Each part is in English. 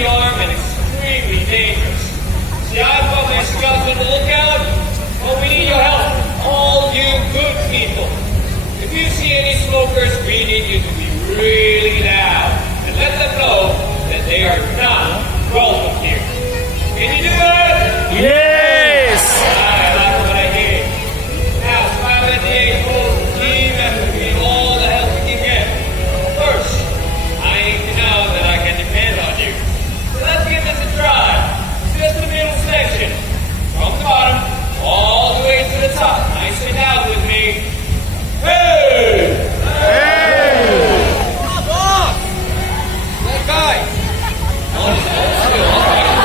heavy armed and extremely dangerous. See, I've got my scouts on the lookout, but we need your help. All you good people. If you see any smokers, we need you to be really loud and let them know that they are not welcome here. Can you do that? Yes! I like what I hear. Now, smile at the April team and we need all the help we can get. First, I need to know that I can depend on you. So let's give this a try. Just the middle section. From the bottom, all the way to the top. Nice and loud with me. Hey! Hey! Boss! Hey, guys! Hold still.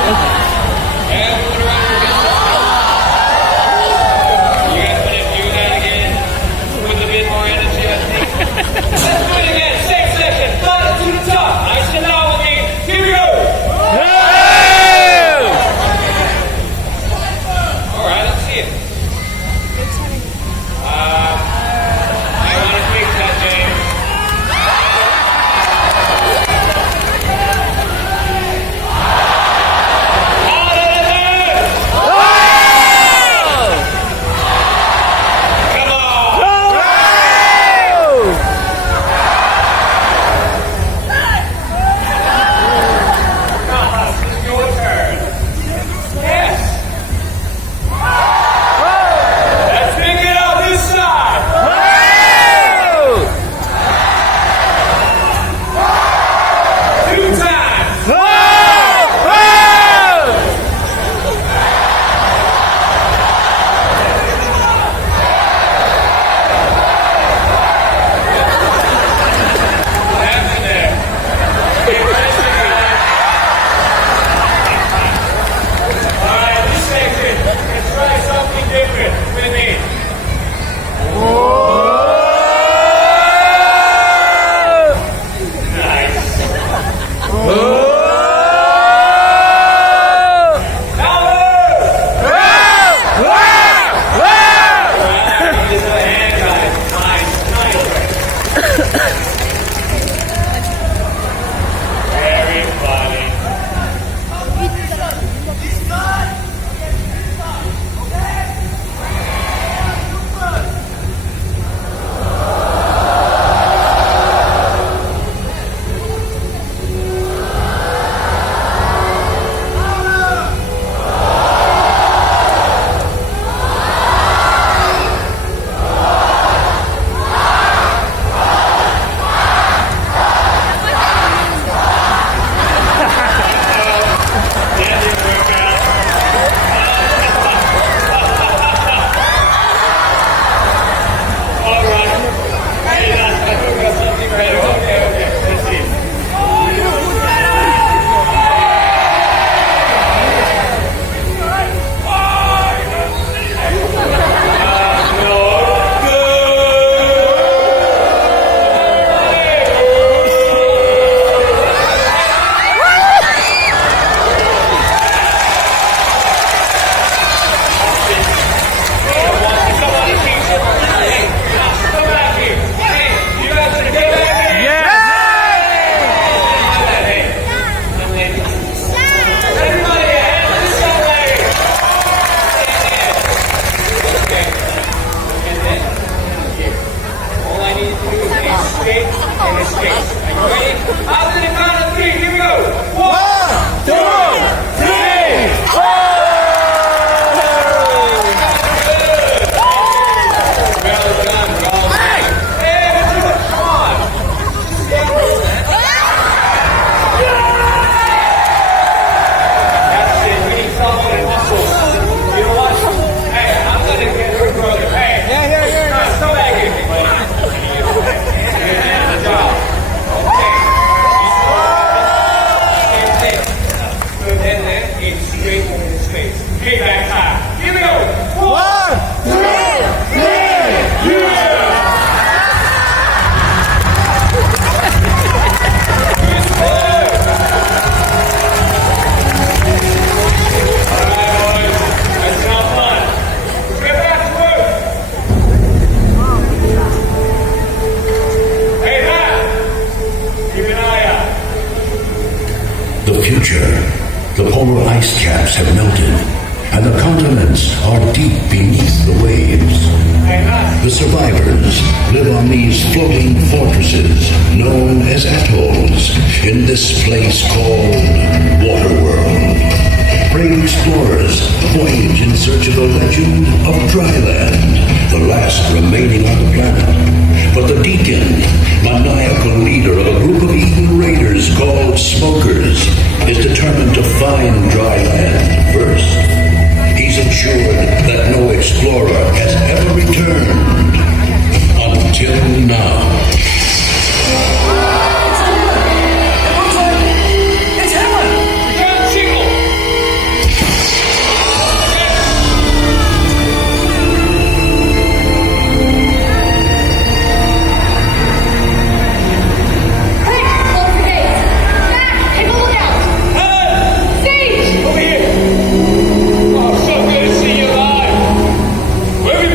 have melted, and the continents are deep beneath the waves. The survivors live on these floating fortresses known as atolls in this place called Waterworld. Brave explorers voyage in search of the legend of Dryland, the last remaining on the planet. But the Deacon, maniacal leader of a group of evil raiders called Smokers, is determined to find Dryland first. He's ensured that no explorer has ever returned until now. It's Helen! Return signal! Quick! Close the gates! Mac, take a look out! Helen! Sage! Over here! Oh, so good to see you alive! Where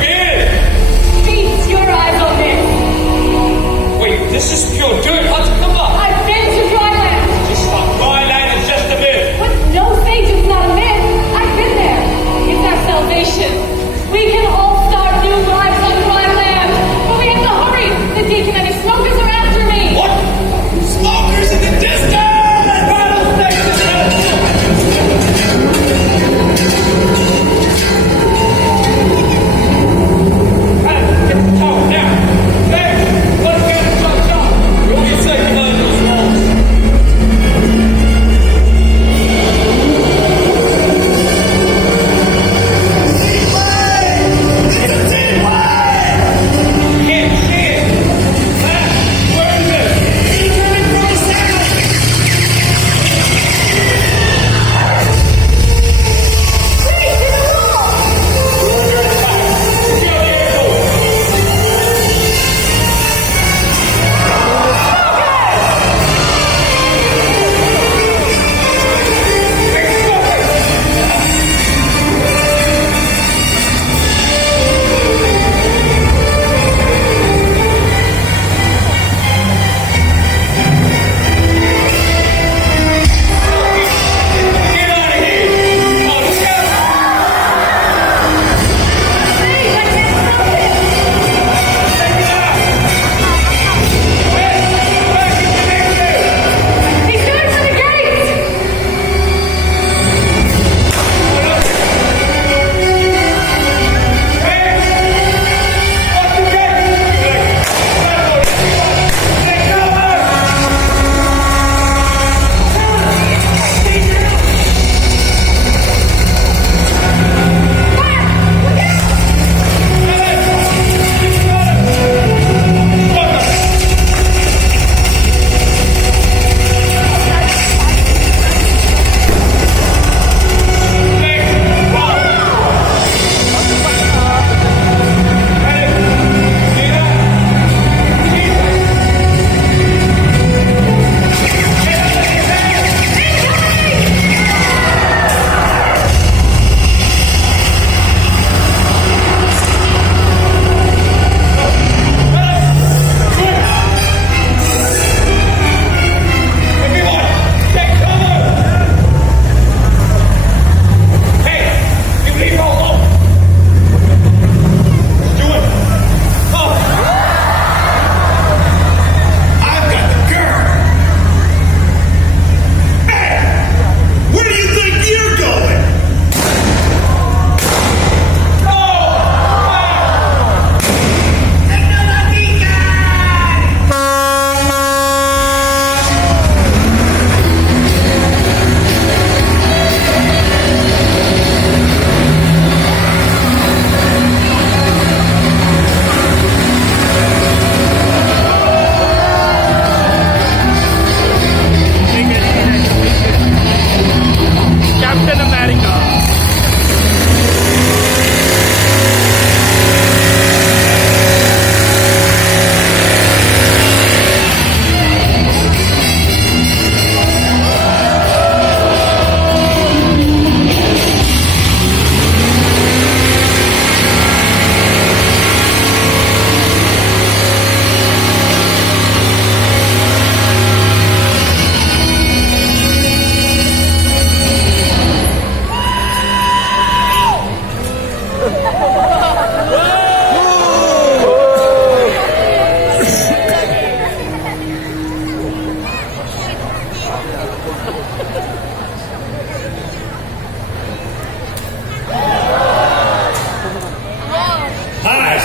Hi,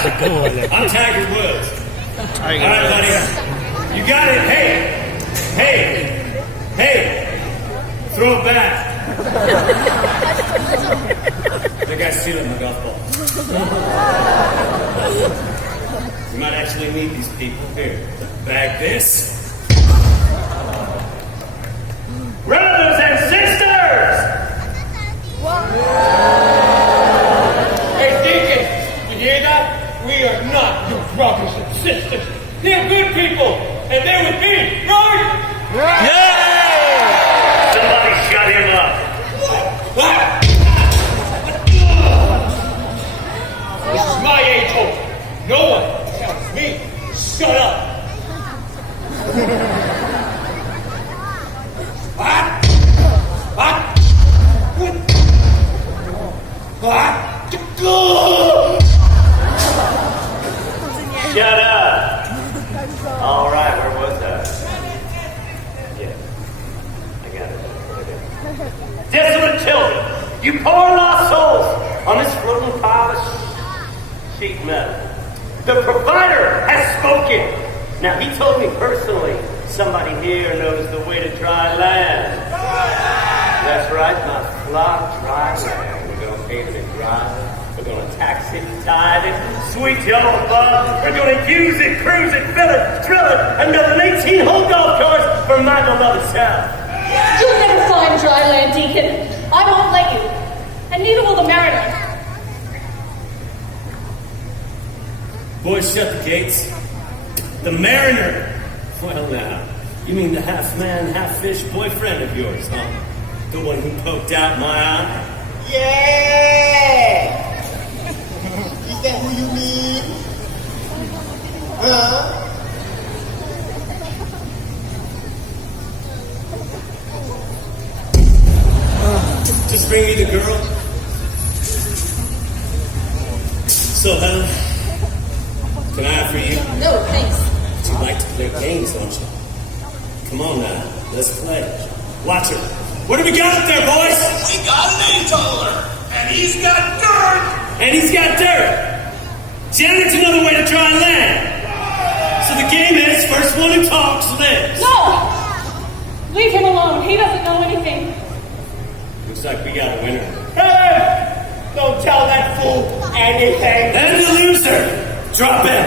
I'm Tiger Woods. All right, buddy. You got it. Hey. Throw it back. The guy's stealing my golf ball. You might actually meet these people here. Bag this. Brothers and sisters! Hey, Deacon, you hear that? We are not your brothers and sisters. They're good people, and they're with me, right? Somebody shut him up. What? This is my age hole. No one tells me to shut up. What? Shut up. All right, where was that? Yeah, I got it. Desolate children, you poor lost souls on this floating pile of sheet metal. The provider has spoken. Now, he told me personally, somebody here knows the way to dry land. That's right, my flock, dry land. We're going to pave it dry. We're going to tax it, tithe it, sweet yellow bug. We're going to use it, cruise it, fill it, drill it, and build an 18-hole golf course for my beloved town. You'll never find dry land, Deacon. I won't let you. And neither will the Mariner. Boys, shut the gates. The Mariner. Well, now, you mean the half-man, half-fish boyfriend of yours, huh? The one who poked out my eye? Yeah! Is that who you mean? Huh? Just bring me the girl. So, Helen, can I offer you? No, thanks. You like to play games, don't you? Come on now, let's play. Watch her. What do we got up there, boys? We got an $8, and he's got dirt. And he's got dirt. See, that's another way to dry land. So the game is first one who talks lives. No! Leave him alone. He doesn't know anything. Looks like we got a winner. Hey! Don't tell that fool anything. And the loser, drop in.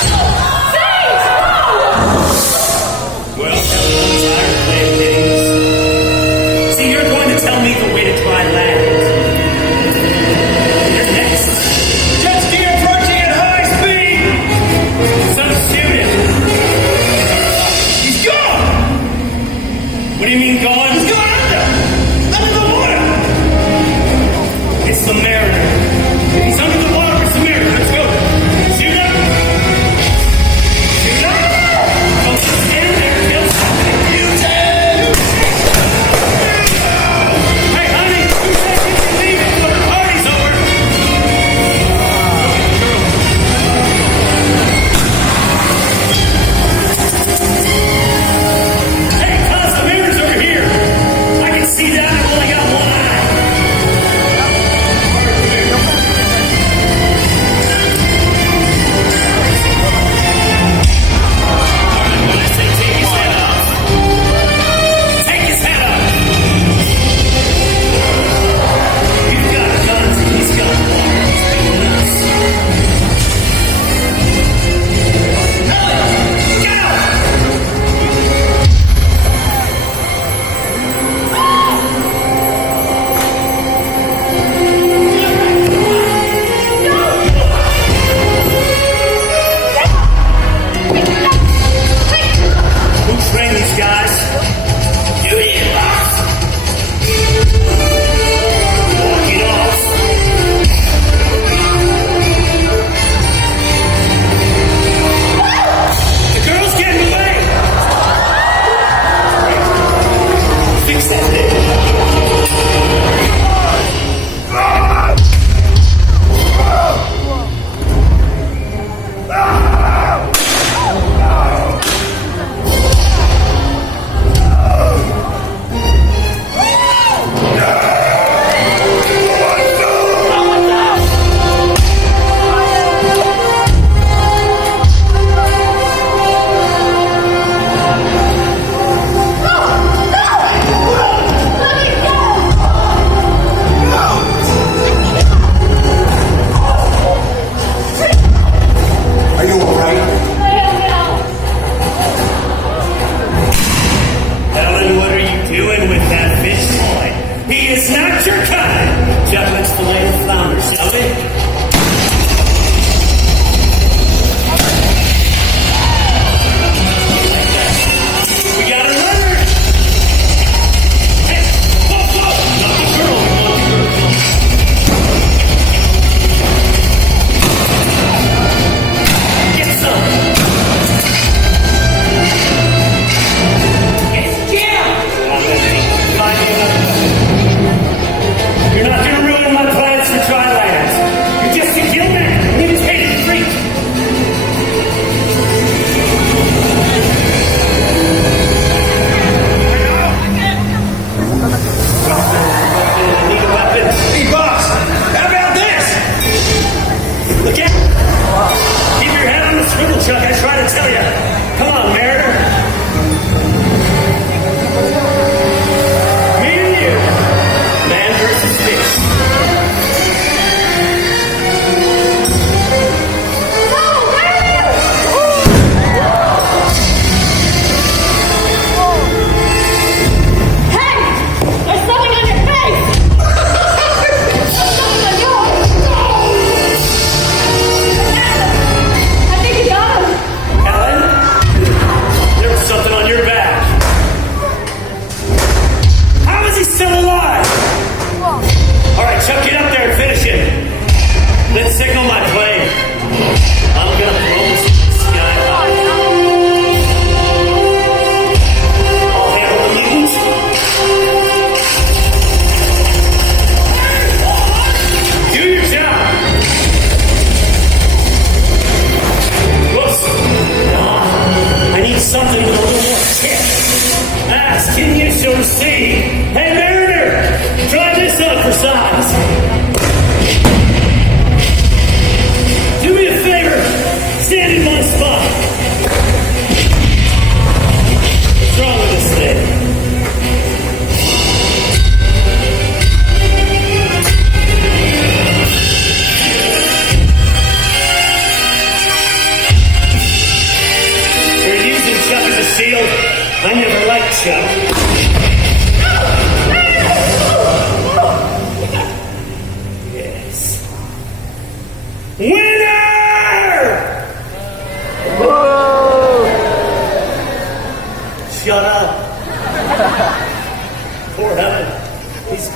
James, no! Well, I'm tired of playing games. See, you're going to tell me the way to dry land. You're next. Jet ski approaching at high speed. So shoot him. He's gone. What do you mean gone? He's gone under the water. It's the Mariner. If he's under the water, it's the Mariner. Let's go. Shoot him.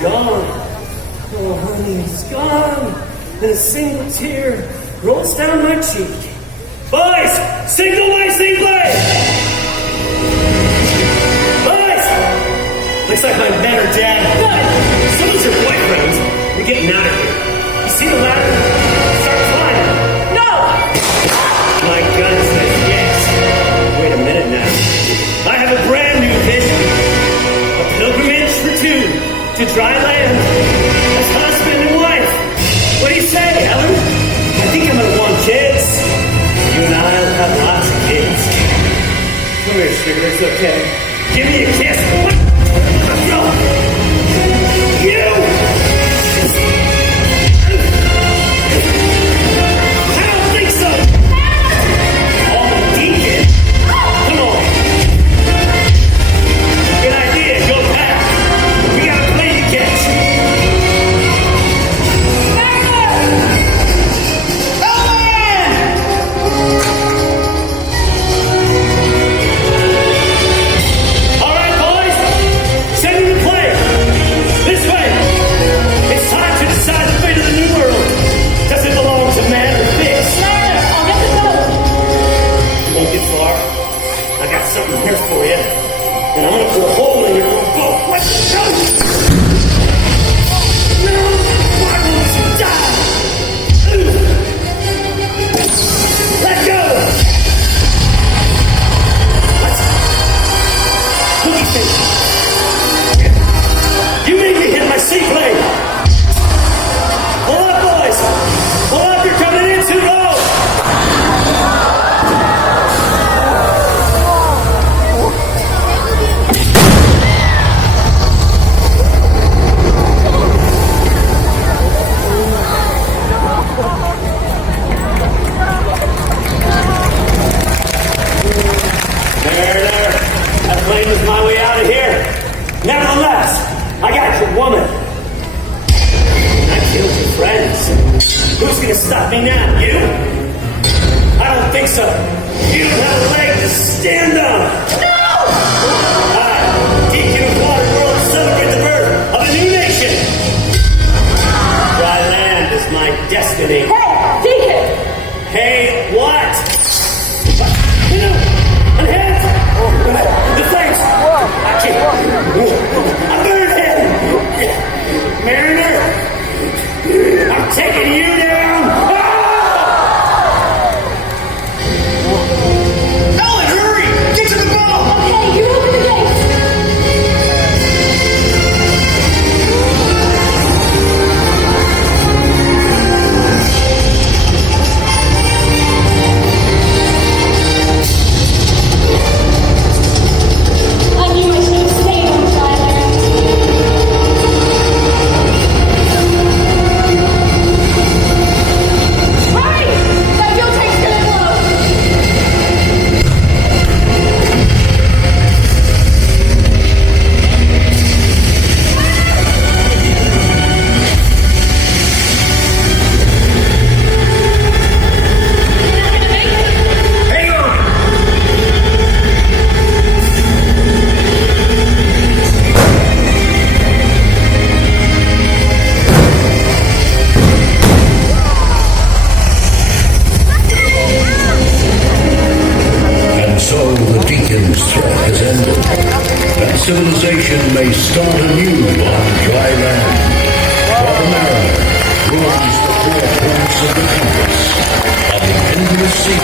gone. Oh, honey, it's gone. And a single tear rolls down my cheek. Boys, signal my seaplane! Boys! Looks like my men are dead. Good. Someone's your boyfriend. We're getting out of here. You see the ladder? Start climbing. No! My gun says yes. Wait a minute now. I have a brand new vision. A pilgrimage for two to dry land as husband and wife. What do you say, Helen? I think I'm gonna want kids. You and I'll have lots of kids. Come here, sugar. It's okay. Give me a kiss. What? No. You! I don't think so. Oh, Deacon. Come on. Good idea. Go back. We got a plane to catch. All right, boys. Send me the plane. This way. It's time to decide the fate of the new world. Does it belong to man or fish? Mariner, I'll get the boat. Won't get far. I got something here for you. And I'm gonna put a hole in your little boat. What? No! No! Why won't you die? Let go! What? What do you think? You made me hit my seaplane! Pull up, boys! Pull up, you're coming in too low! Mariner, that plane was my way out of here. Nevertheless, I got your woman. I killed your friends. Who's gonna stop me now? You? I don't think so. You don't have a leg to stand on. No! I, Deacon of Waterworld, celebrate the birth of a new nation. Dry land is my destiny. Hey, Deacon! Hey, what? No! Unhand! The flames! I can't. I'm burning him! Mariner! I'm taking you down! Ellen, hurry! Get to the boat! Okay, you open the gates. I knew I should have stayed on dry land. Hurry! That fuel tank's gonna blow. You're not gonna make it. Hang on! And so the Deacon's threat has ended, and civilization may start anew on dry land, while the mariner roams the four points of the compass of the endless sea